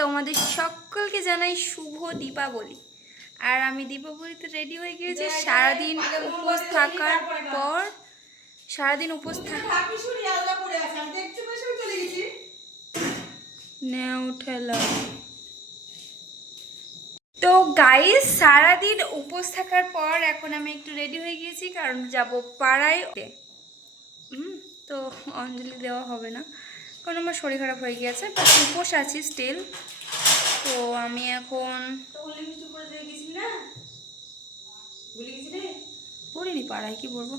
তোমাদের সকলকে জানাই শুভ দীপাবলি। আর আমি দীপাবলিতে রেডি হয়ে গিয়েছি সারাদিন উপোস থাকার পর। সারাদিন উপোস তো গাইস, সারাদিন উপোস থাকার পর এখন আমি একটু রেডি হয়ে গিয়েছি, কারণ যাব পাড়ায়। তো অঞ্জলি দেওয়া হবে না, কারণ আমার শরীর খারাপ হয়ে গিয়েছে, বাট উপোস আছি স্টিল। তো আমি এখন পড়িনি পাড়ায়, কি বলবো।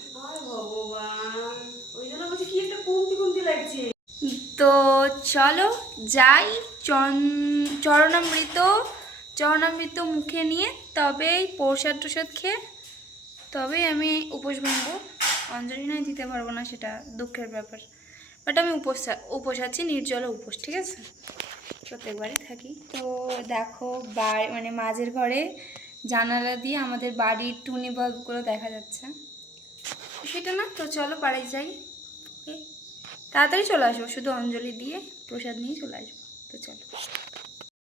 তো চলো যাই, চরণামৃত মুখে নিয়ে তবেই প্রসাদ টসাদ খেয়ে তবেই আমি উপোস ভাঙবো। অঞ্জলি নয় দিতে পারবো না, সেটা দুঃখের ব্যাপার, বাট আমি উপোস আছি, নির্জল উপোস, ঠিক আছে? প্রত্যেকবারই থাকি। তো দেখো মানে মাঝের ঘরে জানালা দিয়ে আমাদের বাড়ির টুনি বাল্বগুলো দেখা যাচ্ছে, সেটা না। তো চলো পাড়ায় যাই, তাড়াতাড়ি চলে আসবো, শুধু অঞ্জলি দিয়ে প্রসাদ নিয়ে চলে আসবো। তো চলো।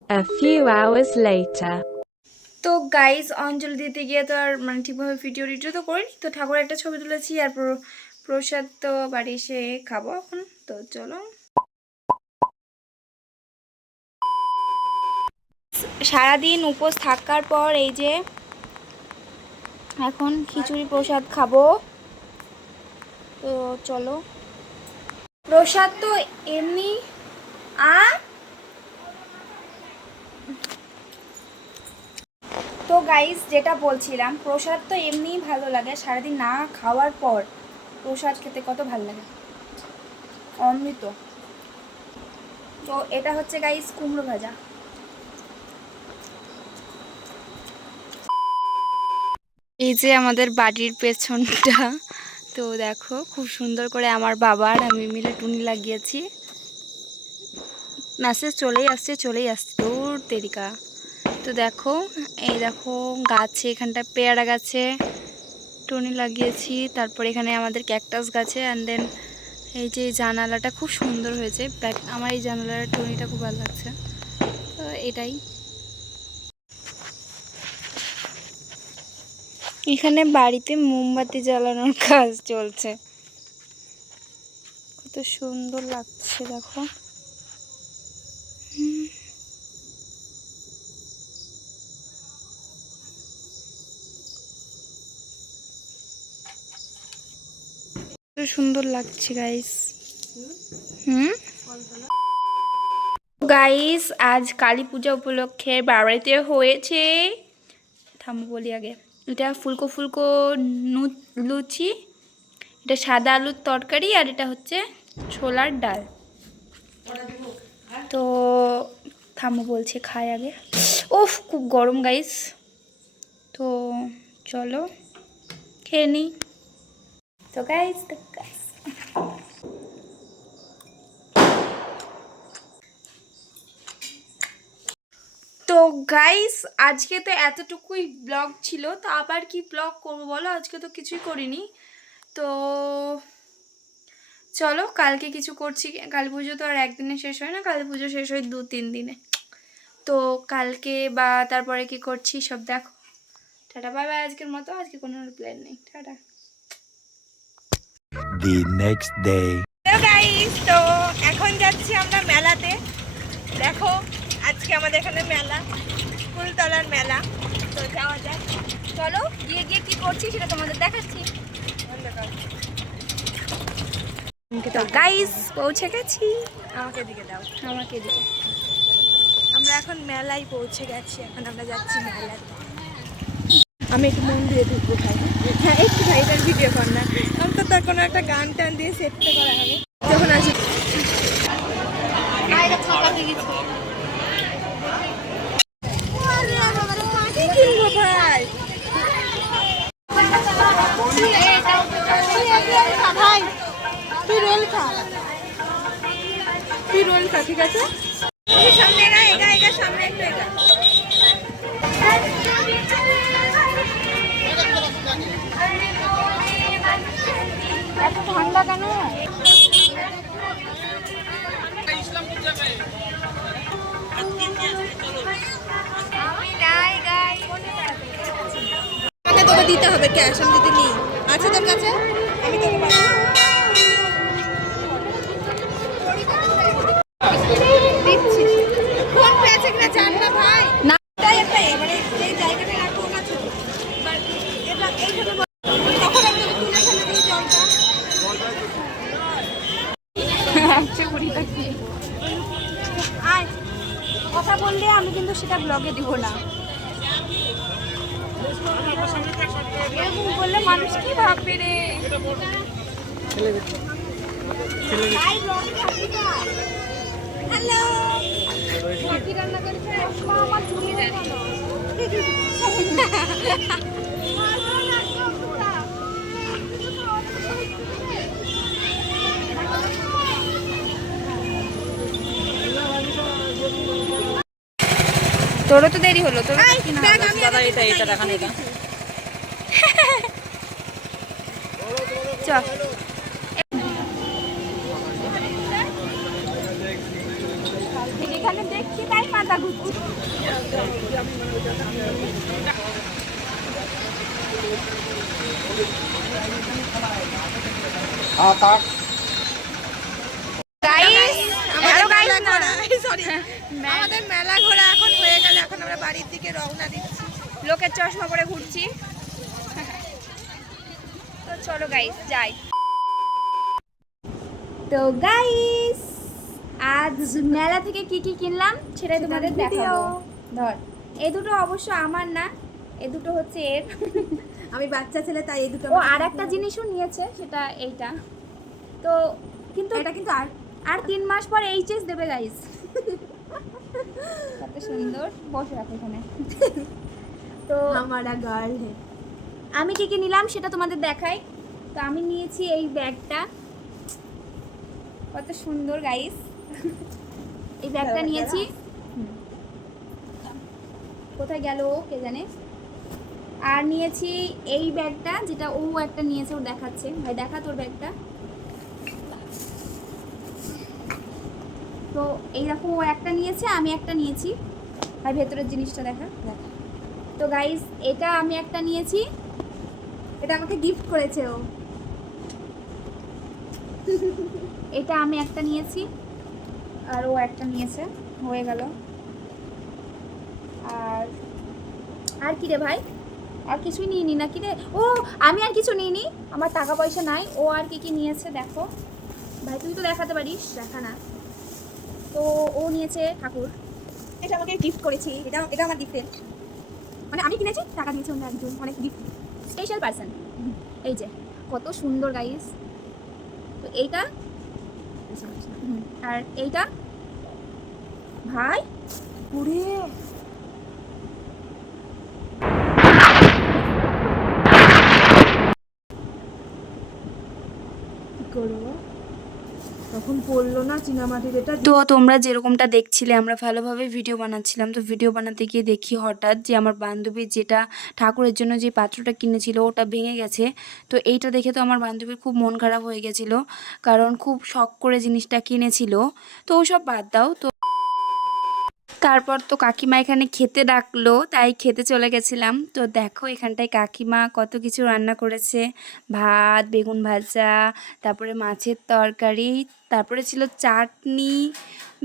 A few hours later. তো গাইজ, অঞ্জলি দিতে গিয়ে তো আর মানে ঠিকভাবে ভিডিও তো করিনি, তো ঠাকুরের একটা ছবি তুলেছি, আর প্রসাদ তো বাড়ি এসে খাবো এখন। তো চলো। সারাদিন উপোস থাকার পর এই যে এখন খিচুড়ি প্রসাদ খাবো। তো চলো। প্রসাদ তো এমনি তো গাইস, যেটা বলছিলাম, প্রসাদ তো এমনিই ভালো লাগে, সারাদিন না খাওয়ার পর প্রসাদ খেতে কত ভালো লাগে, অমৃত। তো এটা হচ্ছে গাইস কুমড়ো ভাজা। এই যে আমাদের বাড়ির পেছনটা, তো দেখো খুব সুন্দর করে আমার বাবা আর আমি মিলে টুনি লাগিয়েছি। মেসেজ চলেই আসছে দূর তেরিকা। তো দেখো, এই দেখো গাছে, এখানটা পেয়ারা গাছে টুনি লাগিয়েছি, তারপর এখানে আমাদের ক্যাকটাস গাছে, অ্যান্ড দেন এই যে জানালাটা খুব সুন্দর হয়েছে। আমার এই জানালার টুনিটা খুব ভালো লাগছে। তো এটাই, এখানে বাড়িতে মোমবাতি জ্বালানোর কাজ চলছে, কত সুন্দর লাগছে দেখো। সুন্দর লাগছে গাইস। গাইস, আজ কালী পূজা উপলক্ষে বাড়িতে হয়েছে, থামো বলি আগে, এটা ফুলকো ফুলকো লুচি, এটা সাদা আলুর তরকারি, আর এটা হচ্ছে ছোলার ডাল। তো থামো বলছে, খাই আগে। ওফ, খুব গরম গাইস। তো চলো খেয়ে নিই। তো গাইস তো গাইস, আজকে তো এতটুকুই ব্লগ ছিল, তো আবার কি ব্লগ করবো বলো, আজকে তো কিছুই করিনি। তো চলো, কালকে কিছু করছি। কালী পুজো তো আর একদিনে শেষ হয় না, কালী পুজো শেষ হয় 2-3 দিনে। তো কালকে বা তারপরে কি করছি সব দেখো। Tata, bye bye. আজকের মতো আজকে কোনো প্ল্যান নেই, tata. The next day. Hello guys, তো এখন যাচ্ছি আমরা মেলাতে। দেখো আজকে আমাদের এখানে মেলা, ফুলতলার মেলা। তো যাওয়া যাক, চলো গিয়ে কি করছি সেটা তোমাদের দেখাচ্ছি। তো গাইস, পৌঁছে গেছি। আমাকে দিকে দাও, আমাকে দিকে। আমরা এখন মেলায় পৌঁছে গেছি, এখন আমরা যাচ্ছি মেলাতে। আমি একটু মন্দিরে ঢুকবো ভাই। হ্যাঁ একটু ভাই, এটার ভিডিও কর না, অন্তত কোনো একটা গান টান দিয়ে সেট তো করা হবে যখন আসি। কি কিনবো ভাই? ভাই তুই রোল খা, ঠিক আছে? সামনে এগা সামনে একটু এগা। এত ঠান্ডা কেন? ইসলাম দিতে হবে ক্যাশ, আমি যদি নিই। আছে তোর কাছে? আমি তোকে পাঠাবো। দিচ্ছি। ফোন পে আছে কিনা জান না ভাই। না। তাই একটা এবারে যেই জায়গাটা রাখবো ওটা ছোট। এবার এটা এইখানে তখন আমি তোকে তুলে ফেলে দিই জলটা। আয়, কথা বললে আমি কিন্তু সেটা ব্লগে দিব না। এরকম বললে মানুষ কি ভাববে রে? হ্যালো, কি রান্না করেছে? মা আমার চুলি দেয়। তোরও তো দেরি হলো, তোর আয়, কি না দেখ, হলো? আমি আগে দেখা নেই। চ এখানে দেখছি তাই মাথা ঘুরছি। আমাদের মেলা ঘোরা এখন হয়ে গেল, এখন আমরা বাড়ির দিকে রওনা দিচ্ছি। লোকের চশমা পরে ঘুরছি। তো চলো গাইস যাই। তো গাইস আজ মেলা থেকে কি কি কিনলাম সেটাই তোমাদের দেখাবো। ধর এই দুটো অবশ্য আমার না, এই দুটো হচ্ছে এর। আমি বাচ্চা ছেলে তাই এই দুটো। ও আর একটা জিনিসও নিয়েছে, সেটা এইটা। তো কিন্তু এটা কিন্তু আর 3 মাস পর এইচএস দেবে গাইস। কত সুন্দর, বসে রাখো এখানে। তো हमारा गर्ल है। আমি কি কি নিলাম সেটা তোমাদের দেখাই। তো আমি নিয়েছি এই ব্যাগটা, কত সুন্দর গাইস। এই ব্যাগটা নিয়েছি। কোথায় গেল কে জানে। আর নিয়েছি এই ব্যাগটা, যেটা ও একটা নিয়েছে, ও দেখাচ্ছে। ভাই দেখা তোর ব্যাগটা। তো এইরকম ও একটা নিয়েছে, আমি একটা নিয়েছি। ভাই ভেতরের জিনিসটা দেখা। তো গাইস এটা আমি একটা নিয়েছি, এটা আমাকে গিফট করেছে ও। এটা আমি একটা নিয়েছি, আর ও একটা নিয়েছে, হয়ে গেল। আর কি রে ভাই, আর কিছুই নিইনি নাকি রে? ও আমি আর কিছু নিইনি, আমার টাকা পয়সা নাই। ও আর কি কি নিয়েছে দেখো ভাই, তুই তো দেখাতে পারিস, দেখা না। তো ও নিয়েছে ঠাকুর। এটা আমাকে গিফট করেছি, এটা এটা আমার গিফটের, মানে আমি কিনেছি, টাকা দিয়েছে অন্য একজন, অনেক গিফট। Special person. এই যে কত সুন্দর গাইস। তো এইটা আর এইটা ভাই পুরে করবো তখন পড়লো না চীনামাটির এটা। তো তোমরা যেরকমটা দেখছিলে, আমরা ভালোভাবে ভিডিও বানাচ্ছিলাম। তো ভিডিও বানাতে গিয়ে দেখি হঠাৎ যে আমার বান্ধবী যেটা ঠাকুরের জন্য যে পাত্রটা কিনেছিল ওটা ভেঙে গেছে। তো এইটা দেখে তো আমার বান্ধবীর খুব মন খারাপ হয়ে গেছিলো, কারণ খুব শখ করে জিনিসটা কিনেছিল। তো ওসব বাদ দাও। তো তারপর তো কাকিমা এখানে খেতে ডাকলো, তাই খেতে চলে গেছিলাম। তো দেখো এখানটায় কাকিমা কত কিছু রান্না করেছে। ভাত, বেগুন ভাজা, তারপরে মাছের তরকারি, তারপরে ছিল চাটনি।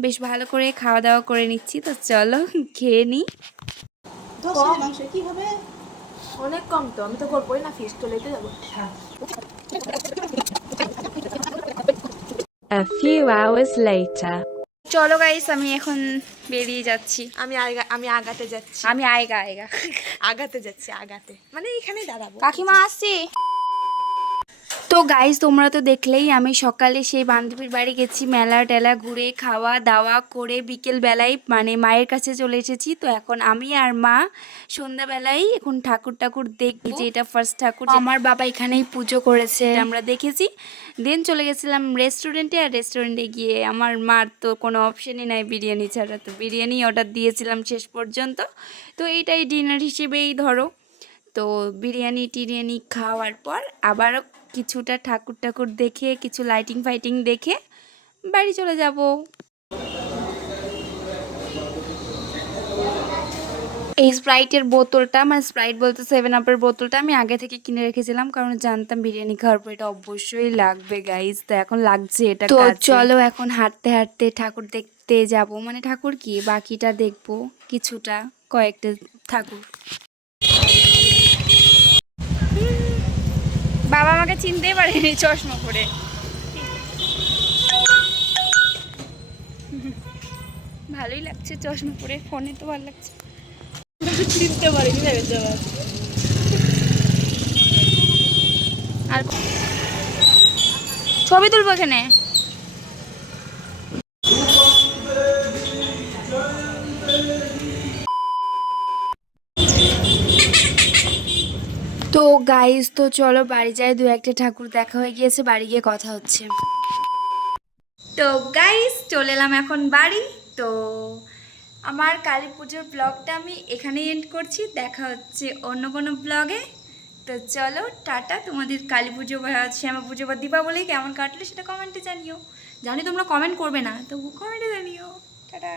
বেশ ভালো করে খাওয়া দাওয়া করে নিচ্ছি। তো চলো খেয়ে নিই। কি হবে, অনেক কম তো, আমি তো করবোই না, ফিস তো লেতে যাবো। A few hours later. চলো গাইস আমি এখন বেরিয়ে যাচ্ছি। আমি আগাতে যাচ্ছি, আমি আয়গা আগাতে যাচ্ছি, আগাতে মানে এখানেই দাঁড়াবো। কাকিমা আসছি। তো গাইস তোমরা তো দেখলেই, আমি সকালে সেই বান্ধবীর বাড়ি গেছি, মেলা টেলা ঘুরে খাওয়া দাওয়া করে বিকেল বেলায় মানে মায়ের কাছে চলে এসেছি। তো এখন আমি আর মা সন্ধ্যাবেলায় এখন ঠাকুর দেখবো, যে এটা ফার্স্ট ঠাকুর আমার বাবা এখানেই পুজো করেছে আমরা দেখেছি। দেন চলে গেছিলাম রেস্টুরেন্টে, আর রেস্টুরেন্টে গিয়ে আমার মার তো কোনো অপশনই নাই বিরিয়ানি ছাড়া, তো বিরিয়ানি অর্ডার দিয়েছিলাম শেষ পর্যন্ত। তো এইটাই ডিনার হিসেবেই ধরো। তো বিরিয়ানি টিরিয়ানি খাওয়ার পর আবারও কিছুটা ঠাকুর দেখে, কিছু লাইটিং ফাইটিং দেখে বাড়ি চলে যাব। এই স্প্রাইটের বোতলটা, মানে স্প্রাইট বলতে 7 আপের বোতলটা আমি আগে থেকে কিনে রেখেছিলাম, কারণ জানতাম বিরিয়ানি খাওয়ার পর এটা অবশ্যই লাগবে গাইস। তো এখন লাগছে এটা। তো চলো এখন হাঁটতে হাঁটতে ঠাকুর দেখতে যাব, মানে ঠাকুর কি বাকিটা দেখবো, কিছুটা কয়েকটা ঠাকুর। বাবা আমাকে চিনতেই পারেনি চশমা পরে। ভালোই লাগছে চশমা পরে, ফোনে তো ভালো লাগছে। চিনতে পারিনি ভেবেছে আবার। আর ছবি তুলবো এখানে। তো গাইস, তো চলো বাড়ি যাই, 2-1টা ঠাকুর দেখা হয়ে গিয়েছে, বাড়ি গিয়ে কথা হচ্ছে। তো গাইস চলে এলাম এখন বাড়ি। তো আমার কালী পুজোর ব্লগটা আমি এখানেই এন্ড করছি, দেখা হচ্ছে অন্য কোনো ব্লগে। তো চলো টাটা। তোমাদের কালী পুজো বা শ্যামা পুজো বা দীপাবলি কেমন কাটলো সেটা কমেন্টে জানিও। জানি তোমরা কমেন্ট করবে না, তবু কমেন্টে জানিও। টাটা।